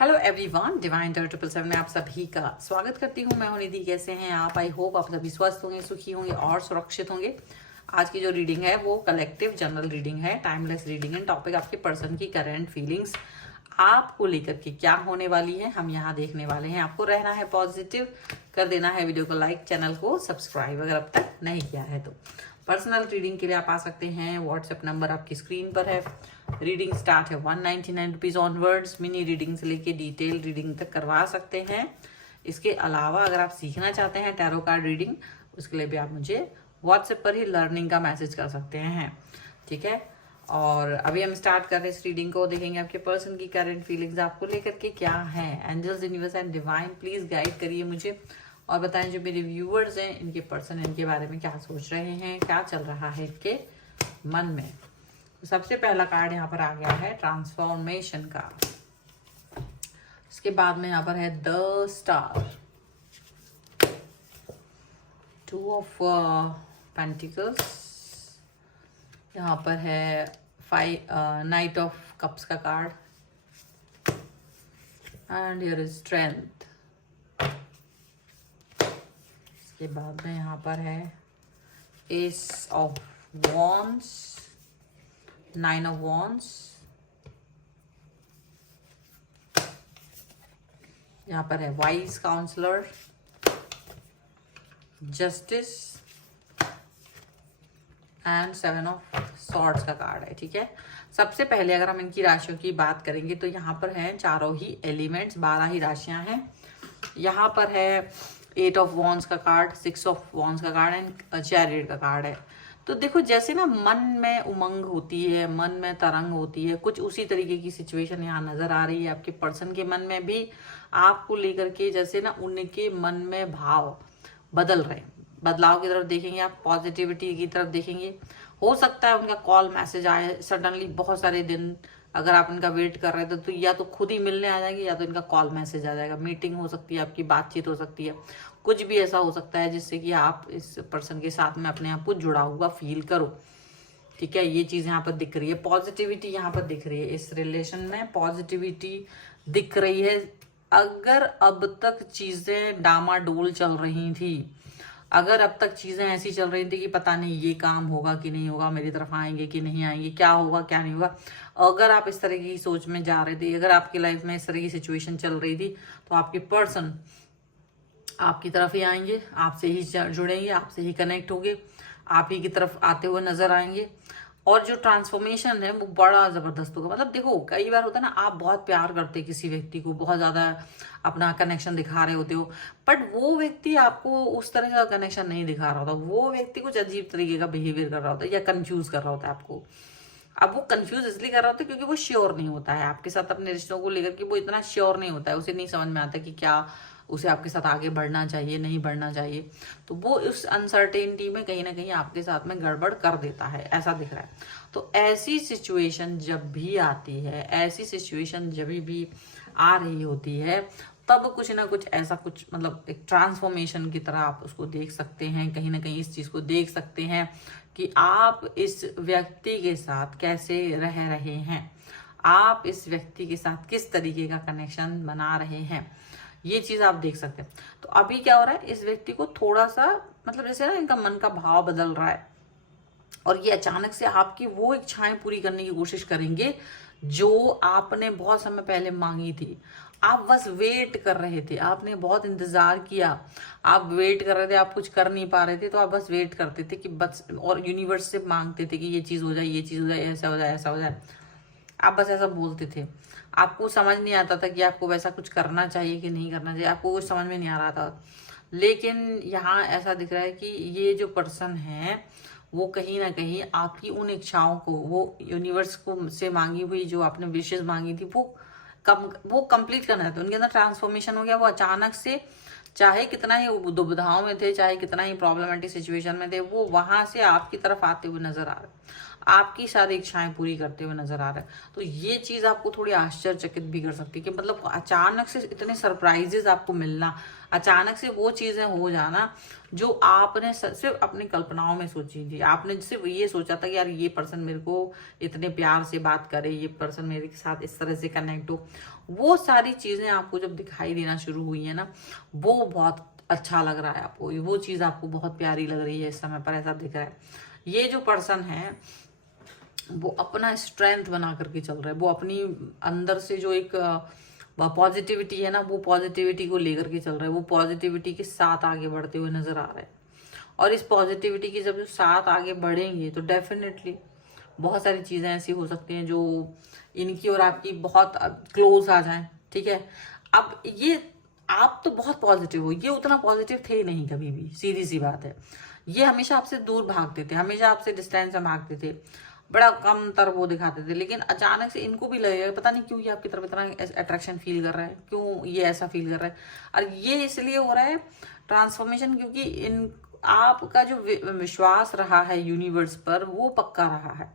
Hello everyone, divine 777 में आप सभी का स्वागत करती हूँ। मैं हूं निधि। कैसे हैं आप? आई होप आप सभी स्वस्थ होंगे, सुखी होंगे और सुरक्षित होंगे। आज की जो रीडिंग है वो कलेक्टिव जनरल रीडिंग है, टाइमलेस रीडिंग है। टॉपिक आपके पर्सन की करंट फीलिंग्स आपको लेकर के क्या होने वाली है, हम यहाँ देखने वाले हैं। आपको रहना है पॉजिटिव, कर देना है वीडियो को लाइक, चैनल को सब्सक्राइब अगर अब तक नहीं किया है तो। पर्सनल रीडिंग के लिए आप आ सकते हैं, व्हाट्सएप नंबर आपकी स्क्रीन पर है। रीडिंग स्टार्ट है 199 रुपीज ऑनवर्ड्स। मिनी रीडिंग से लेके डिटेल रीडिंग तक करवा सकते हैं। इसके अलावा अगर आप सीखना चाहते हैं टैरो कार्ड रीडिंग, उसके लिए भी आप मुझे व्हाट्सएप पर ही लर्निंग का मैसेज कर सकते हैं, ठीक है। और अभी हम स्टार्ट कर रहे हैं इस रीडिंग को। देखेंगे आपके पर्सन की करंट फीलिंग्स आपको लेकर के क्या है। Angels, universe and divine please guide करिए मुझे और बताएं जो मेरे व्यूअर्स हैं इनके पर्सन इनके बारे में क्या सोच रहे हैं, क्या चल रहा है इनके मन में। तो सबसे पहला कार्ड यहाँ पर आ गया है ट्रांसफॉर्मेशन का। इसके बाद में यहाँ पर है द स्टार, 2 ऑफ पेंटिकल्स, यहाँ पर है नाइट ऑफ कप्स का card and here is strength. इसके बाद में यहाँ पर है ace of wands, 9 of wands, यहाँ पर है wise counsellor, justice and 7 of swords का कार्ड है, ठीक है। सबसे पहले अगर हम इनकी राशियों की बात करेंगे तो यहाँ पर हैं चारों ही एलिमेंट्स, 12 ही राशियां हैं। यहाँ पर है 8 ऑफ वॉन्ड्स का कार्ड, 6 ऑफ वॉन्ड्स का कार्ड एंड चैरियट का कार्ड है। तो देखो जैसे ना मन में उमंग होती है, मन में तरंग होती है, कुछ उसी तरीके की सिचुएशन यहाँ नजर आ रही है। आपके पर्सन के मन में भी आपको लेकर के जैसे ना उनके मन में भाव बदल रहे हैं। बदलाव की तरफ देखेंगे आप, पॉजिटिविटी की तरफ देखेंगे। हो सकता है उनका कॉल मैसेज आए सडनली, बहुत सारे दिन अगर आप इनका वेट कर रहे थे तो या तो खुद ही मिलने आ जाएंगे या तो इनका कॉल मैसेज आ जाएगा। मीटिंग हो सकती है, आपकी बातचीत हो सकती है, कुछ भी ऐसा हो सकता है जिससे कि आप इस पर्सन के साथ में अपने आप को जुड़ा हुआ फील करो, ठीक है। ये चीज यहाँ पर दिख रही है, पॉजिटिविटी यहाँ पर दिख रही है। इस रिलेशन में पॉजिटिविटी दिख रही है। अगर अब तक चीजें डामाडोल चल रही थी, अगर अब तक चीजें ऐसी चल रही थी कि पता नहीं ये काम होगा कि नहीं होगा, मेरी तरफ आएंगे कि नहीं आएंगे, क्या होगा क्या नहीं होगा, अगर आप इस तरह की सोच में जा रहे थे, अगर आपकी लाइफ में इस तरह की सिचुएशन चल रही थी, तो आपके पर्सन आपकी तरफ ही आएंगे, आपसे ही जुड़ेंगे, आपसे ही कनेक्ट होंगे, आप ही की तरफ आते हुए नजर आएंगे। और जो ट्रांसफॉर्मेशन है वो बड़ा जबरदस्त होगा। मतलब देखो कई बार होता है ना, आप बहुत प्यार करते किसी व्यक्ति को, बहुत ज्यादा अपना कनेक्शन दिखा रहे होते हो, बट वो व्यक्ति आपको उस तरह का कनेक्शन नहीं दिखा रहा होता। वो व्यक्ति कुछ अजीब तरीके का बिहेवियर कर रहा होता है या कंफ्यूज कर रहा होता है आपको। अब वो कंफ्यूज इसलिए कर रहा होता है क्योंकि वो श्योर नहीं होता है आपके साथ, अपने रिश्तों को लेकर के वो इतना श्योर नहीं होता है। उसे नहीं समझ में आता कि क्या उसे आपके साथ आगे बढ़ना चाहिए, नहीं बढ़ना चाहिए। तो वो उस अनसर्टेनिटी में कहीं ना कहीं आपके साथ में गड़बड़ कर देता है, ऐसा दिख रहा है। तो ऐसी सिचुएशन जब भी आती है, ऐसी सिचुएशन जब भी आ रही होती है, तब कुछ ना कुछ ऐसा कुछ मतलब एक ट्रांसफॉर्मेशन की तरह आप उसको देख सकते हैं। कहीं ना कहीं इस चीज को देख सकते हैं कि आप इस व्यक्ति के साथ कैसे रह रहे हैं, आप इस व्यक्ति के साथ किस तरीके का कनेक्शन बना रहे हैं, ये चीज आप देख सकते हैं। तो अभी क्या हो रहा है, इस व्यक्ति को थोड़ा सा मतलब जैसे ना इनका मन का भाव बदल रहा है और ये अचानक से आपकी वो इच्छाएं पूरी करने की कोशिश करेंगे जो आपने बहुत समय पहले मांगी थी। आप बस वेट कर रहे थे, आपने बहुत इंतजार किया, आप वेट कर रहे थे, आप कुछ कर नहीं पा रहे थे, तो आप बस वेट करते थे कि बस, और यूनिवर्स से मांगते थे कि ये चीज हो जाए, ये चीज हो जाए, ऐसा हो जाए, ऐसा हो जाए। आप बस ऐसा बोलते थे। आपको समझ नहीं आता था कि आपको वैसा कुछ करना चाहिए कि नहीं करना चाहिए, आपको कुछ समझ में नहीं आ रहा था। लेकिन यहाँ ऐसा दिख रहा है कि ये जो पर्सन है वो कहीं ना कहीं आपकी उन इच्छाओं को, वो यूनिवर्स को से मांगी हुई जो आपने विशेष मांगी थी, वो कंप्लीट करना है। तो उनके अंदर ट्रांसफॉर्मेशन हो गया। वो अचानक से, चाहे कितना ही दुविधाओं में थे, चाहे कितना ही प्रॉब्लमेटिक सिचुएशन में थे, वो वहां से आपकी तरफ आते हुए नजर आ रहे। आपकी सारी इच्छाएं पूरी करते हुए नजर आ रहे हैं। तो ये चीज आपको थोड़ी आश्चर्यचकित भी कर सकती है कि मतलब अचानक से इतने सरप्राइजेस आपको मिलना, अचानक से वो चीजें हो जाना जो आपने सिर्फ अपनी कल्पनाओं में सोची थी। आपने सिर्फ ये सोचा था कि यार ये पर्सन मेरे को इतने प्यार से बात करे, ये पर्सन मेरे साथ इस तरह से कनेक्ट हो, वो सारी चीजें आपको जब दिखाई देना शुरू हुई है ना, वो बहुत अच्छा लग रहा है आपको, वो चीज आपको बहुत प्यारी लग रही है इस समय पर, ऐसा दिख रहा है। ये जो पर्सन है वो अपना स्ट्रेंथ बना करके चल रहा है, वो अपनी अंदर से जो एक पॉजिटिविटी है ना, वो पॉजिटिविटी को लेकर के चल रहा है, वो पॉजिटिविटी के साथ आगे बढ़ते हुए नजर आ रहा है। और इस पॉजिटिविटी के जब जो साथ आगे बढ़ेंगे तो डेफिनेटली बहुत सारी चीजें ऐसी हो सकती हैं जो इनकी और आपकी बहुत क्लोज आ जाएं, ठीक है। अब ये आप तो बहुत पॉजिटिव हो, ये उतना पॉजिटिव थे नहीं कभी भी, सीधी सी बात है। ये हमेशा आपसे दूर भागते थे, हमेशा आपसे डिस्टेंस में भागते थे, बड़ा कम तर वो दिखाते थे। लेकिन अचानक से इनको भी लगेगा पता नहीं क्यों ये आपकी तरफ इतना अट्रैक्शन फील कर रहा है, क्यों ये ऐसा फील कर रहा है। और ये इसलिए हो रहा है ट्रांसफॉर्मेशन क्योंकि इन आपका जो विश्वास रहा है यूनिवर्स पर वो पक्का रहा है।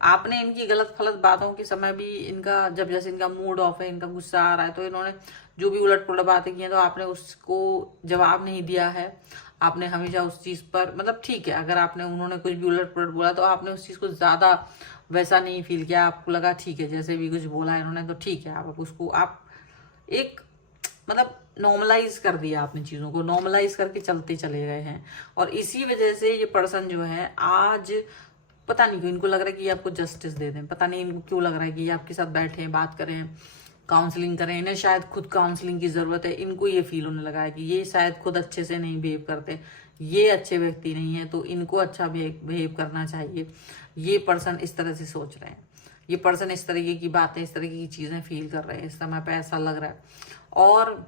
आपने इनकी गलत फलत बातों के समय भी इनका, जब जैसे इनका मूड ऑफ है, इनका गुस्सा आ रहा है, तो इन्होंने जो भी उलट पुलट बातें की हैं तो आपने उसको जवाब नहीं दिया है। आपने हमेशा उस चीज पर मतलब ठीक है, अगर आपने उन्होंने कुछ भी उलट पुलट बोला तो आपने उस चीज को ज्यादा वैसा नहीं फील किया, आपको लगा ठीक है जैसे भी कुछ बोला इन्होंने तो ठीक है, आप उसको आप एक मतलब नॉर्मलाइज कर दिया, आपने चीजों को नॉर्मलाइज करके चलते चले गए हैं। और इसी वजह से ये पर्सन जो है आज पता नहीं क्यों इनको लग रहा है कि ये आपको जस्टिस दे दें, पता नहीं इनको क्यों लग रहा है कि ये आपके साथ बैठे हैं, बात करें, काउंसलिंग करें। इन्हें शायद खुद काउंसलिंग की जरूरत है, इनको ये फील होने लगा है कि ये शायद खुद अच्छे से नहीं बिहेव करते, ये अच्छे व्यक्ति नहीं है, तो इनको अच्छा बिहेव करना चाहिए। ये पर्सन इस तरह से सोच रहे हैं, ये पर्सन इस तरीके की बातें, इस तरीके की चीजें फील कर रहे हैं इस समय पे, ऐसा लग रहा है। और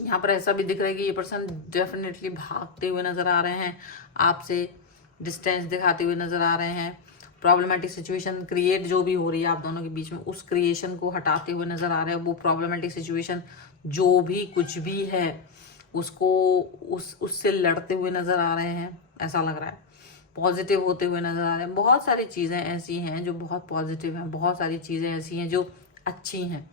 यहाँ पर ऐसा भी दिख रहा है कि ये पर्सन डेफिनेटली भागते हुए नजर आ रहे हैं, आपसे डिस्टेंस दिखाते हुए नजर आ रहे हैं। प्रॉब्लमेटिक सिचुएशन क्रिएट जो भी हो रही है आप दोनों के बीच में, उस क्रिएशन को हटाते हुए नजर आ रहे हैं। वो प्रॉब्लमेटिक सिचुएशन जो भी कुछ भी है उसको उससे लड़ते हुए नजर आ रहे हैं, ऐसा लग रहा है। पॉजिटिव होते हुए नजर आ रहे हैं। बहुत सारी चीजें ऐसी हैं जो बहुत पॉजिटिव हैं, बहुत सारी चीजें ऐसी हैं जो अच्छी हैं,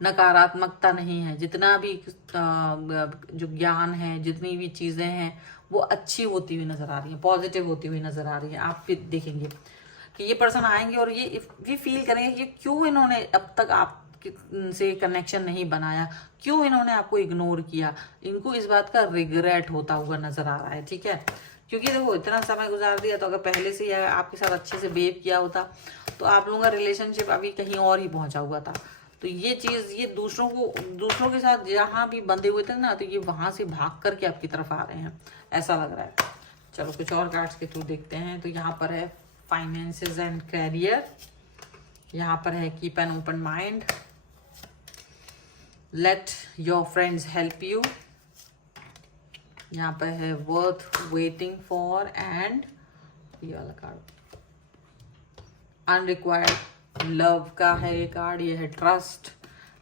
नकारात्मकता नहीं है। जितना भी जो ज्ञान है, जितनी भी चीजें हैं वो अच्छी होती हुई नजर आ रही है, पॉजिटिव होती हुई नजर आ रही है। आप फिर देखेंगे कि ये पर्सन आएंगे और ये फील करेंगे कि क्यों इन्होंने अब तक आप से कनेक्शन नहीं बनाया, क्यों इन्होंने आपको इग्नोर किया। इनको इस बात का रिग्रेट होता हुआ नजर आ रहा है, ठीक है। क्योंकि देखो इतना समय गुजार दिया, तो अगर पहले से ही आपके साथ अच्छे से बिहेव किया होता तो आप लोगों का रिलेशनशिप अभी कहीं और ही पहुंचा हुआ था। तो ये चीज, ये दूसरों के साथ जहां भी बंधे हुए थे ना, तो ये वहां से भाग करके आपकी तरफ आ रहे हैं, ऐसा लग रहा है। चलो कुछ और कार्ड्स के थ्रू देखते हैं। तो यहाँ पर है फाइनेंसेस एंड कैरियर, यहाँ पर है keep an open mind, let your friends help you, यहाँ पर है वर्थ वेटिंग फॉर, एंड ये वाला कार्ड अनरिक्वायर्ड लव का है ये कार्ड, ये है trust,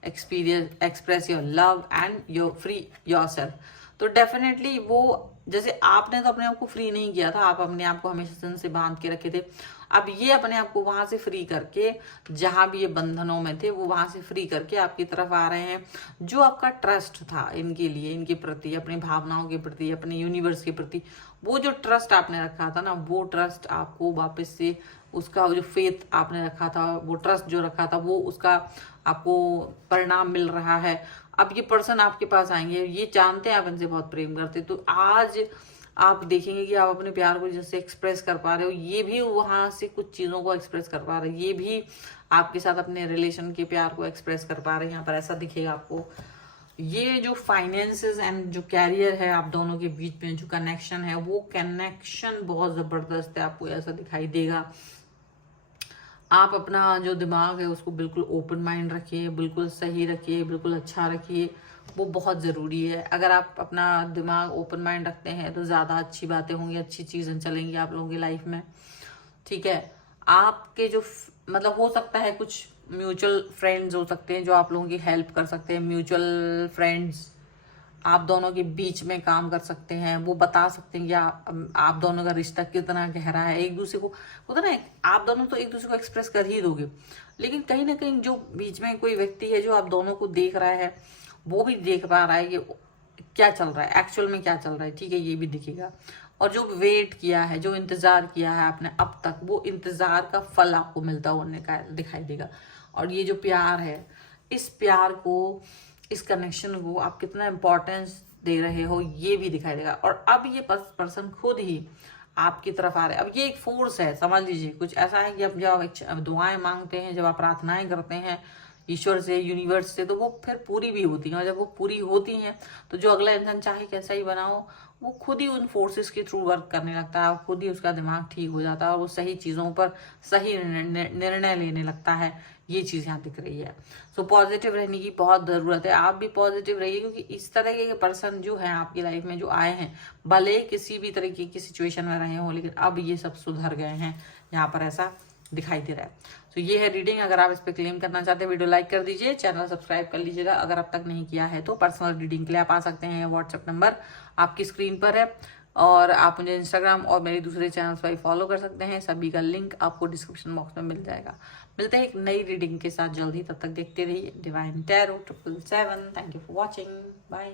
experience, express your love and your free yourself. तो डेफिनेटली वो, जैसे आपने तो अपने आप को फ्री नहीं किया था, आप अपने आप को हमेशा से बांध के रखे थे। अब ये अपने आप को वहां से फ्री करके, जहां भी ये बंधनों में थे वो वहां से फ्री करके आपकी तरफ आ रहे हैं। जो आपका ट्रस्ट था इनके लिए, इनके प्रति, अपनी भावनाओं के प्रति, अपने यूनिवर्स के प्रति, वो जो ट्रस्ट आपने रखा था ना, वो ट्रस्ट आपको वापस से, उसका जो फेथ आपने रखा था, वो ट्रस्ट जो रखा था, वो उसका आपको परिणाम मिल रहा है। अब ये पर्सन आपके पास आएंगे, ये जानते हैं आप इनसे बहुत प्रेम करते, तो आज आप देखेंगे कि आप अपने प्यार को जैसे एक्सप्रेस कर पा रहे हो, ये भी वहां से कुछ चीजों को एक्सप्रेस कर पा रहे हैं, ये भी आपके साथ अपने रिलेशन के प्यार को एक्सप्रेस कर पा रहे हैं। यहाँ पर ऐसा दिखेगा आपको। ये जो फाइनेंसेस एंड जो कैरियर है आप दोनों के बीच में जो कनेक्शन है, वो कनेक्शन बहुत जबरदस्त है, आपको ऐसा दिखाई देगा। आप अपना जो दिमाग है उसको बिल्कुल ओपन माइंड रखिए, बिल्कुल सही रखिए, बिल्कुल अच्छा रखिए, वो बहुत ज़रूरी है। अगर आप अपना दिमाग ओपन माइंड रखते हैं तो ज़्यादा अच्छी बातें होंगी, अच्छी चीज़ें चलेंगी आप लोगों की लाइफ में, ठीक है। आपके जो मतलब हो सकता है कुछ म्यूचुअल फ्रेंड्स हो सकते हैं जो आप लोगों की हेल्प कर सकते हैं, म्यूचुअल फ्रेंड्स आप दोनों के बीच में काम कर सकते हैं, वो बता सकते हैं कि आप दोनों का रिश्ता कितना गहरा है। एक दूसरे को होता ना, आप दोनों तो एक दूसरे को एक्सप्रेस कर ही दोगे, लेकिन कहीं ना कहीं जो बीच में कोई व्यक्ति है जो आप दोनों को देख रहा है, वो भी देख पा रहा है कि क्या चल रहा है, एक्चुअल में क्या चल रहा है, ठीक है, ये भी दिखेगा। और जो वेट किया है, जो इंतजार किया है आपने अब तक, वो इंतजार का फल आपको मिलता हुआ दिखाई देगा। और ये जो प्यार है, इस प्यार को, इस कनेक्शन को आप कितना इंपॉर्टेंस दे रहे हो, ये भी दिखाई देगा। और अब ये पर्सन खुद ही आपकी तरफ आ रहे हैं। अब ये एक फोर्स है, समझ लीजिए। कुछ ऐसा है कि अब जब आप दुआएं मांगते हैं, जब आप प्रार्थनाएं करते हैं ईश्वर से, यूनिवर्स से, तो वो फिर पूरी भी होती हैं। और जब वो पूरी होती हैं तो जो अगला इंसान चाहे कैसा ही बनाओ, वो खुद ही उन फोर्सेस के थ्रू वर्क करने लगता है, और खुद ही उसका दिमाग ठीक हो जाता है, और वो सही चीज़ों पर सही निर्णय लेने लगता है। ये चीज़ यहाँ दिख रही है। सो पॉजिटिव रहने की बहुत ज़रूरत है। आप भी पॉजिटिव रहिए, क्योंकि इस तरह के पर्सन जो है आपकी लाइफ में जो आए हैं, भले किसी भी तरीके की सिचुएशन में रहे हों, लेकिन अब ये सब सुधर गए हैं, यहाँ पर ऐसा दिखाई दे रहा है। तो ये है रीडिंग। अगर आप इस पर क्लेम करना चाहते हैं, वीडियो लाइक कर दीजिए, चैनल सब्सक्राइब कर लीजिएगा अगर अब तक नहीं किया है तो। पर्सनल रीडिंग के लिए आप आ सकते हैं, व्हाट्सएप नंबर आपकी स्क्रीन पर है, और आप मुझे इंस्टाग्राम और मेरे दूसरे चैनल्स पर फॉलो कर सकते हैं। सभी का लिंक आपको डिस्क्रिप्शन बॉक्स में मिल जाएगा। मिलते हैं एक नई रीडिंग के साथ जल्द ही, तब तक देखते रहिए divine tarot 777। Thank you for watching, bye.